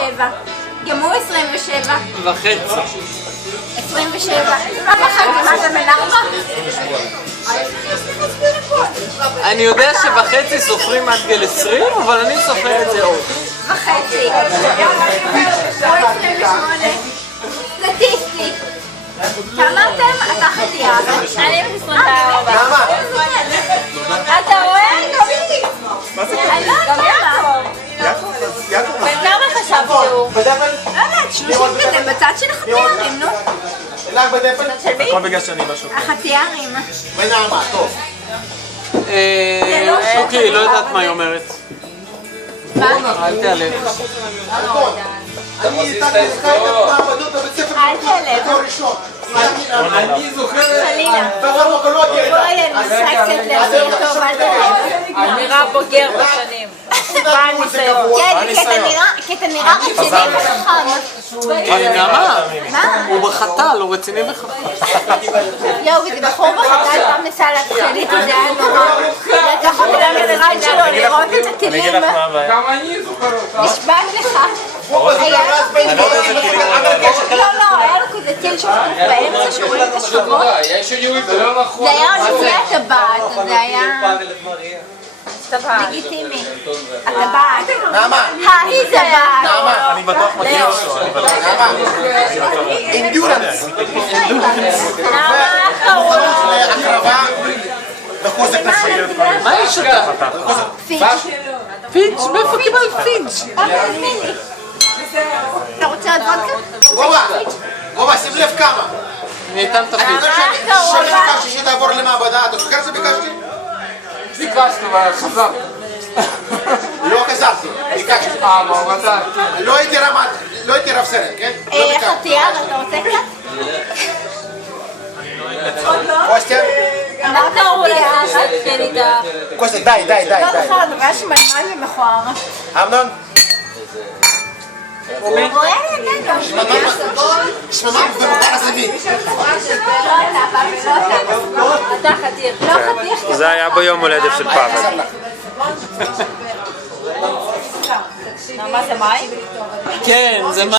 27. גם הוא 27. וחצי. 27. מה וחצי? מה זה בן 4? אני יודע שוחצי סופרים עד גיל 20, אבל אני סופר את זה עוד. וחצי. הוא 28. סטטיסטי. כמה אתם? אתה חתייה. אני 24. למה? אתה רואה? מה זה אני לא יודעת. יעקב? בן כמה חשבת שהוא? בדפל? לא יודעת, 30 כזה בצד של החתיארים, נו. אלך בדפל? של מי? הכל בגלל שאני לא שופט. החתיארים. בן ארבע, טוב. שוקי, לא יודעת מה היא אומרת. מה? אל תיעלב. אני נתתי לך את המעבדות בבית ספר בתואר ראשון. אני זוכרת... חלילה. בפרמקולוגיה. בואי ננסה קצת להסביר טוב, אל תלך. נראה בוגר בשנים. כן, כי אתה נראה רציני וחכם. נעמה, מה? הוא בחתל, הוא רציני וחכם. יואו, זה בחור בחתל פעם ניסה להתחיל איתי, זה היה נורא. לקח אותי למשרד שלו לראות את הטילים. גם אני זוכר אותה. נשבעת לך. היה לו כזה... לא, היה לו כזה טיל שחטוף באמצע שרואים את השכבות. זה לא נכון. זה היה עוד לפני הטבעת, אז זה היה... לגיטימי. הטבעת. נעמה. ההיא טבעת. נעמה. אני בטוח מכיר אותו. נעמה. אינדורנס. להקרבה בחוזק נפשי. מה יש אותה? פיץ'. פיץ'? מאיפה קיבלת פיץ'? אתה רוצה עוד וודקה? רובה, שים לב כמה. אני אתן את הפיץ'. שאני ביקשתי שתעבור למעבדה, אתה זוכר שביקשתי? ביקשנו, אבל חזרתי. לא חזרתי, ביקשתי. מעבדה. לא הייתי רב סרן, כן? חתיאר, אתה רוצה קצת? קוסטיה? אמרת חתיאר. קוסטיה, די. לא בכלל, הדבר שמלמד ומכוער. אמנון? הוא רואה ידינו. שממה במותר הזווית. אתה חתיך. לא חתיך. זה היה ביום הולדת של פאבל. מה זה מים? כן, זה מה...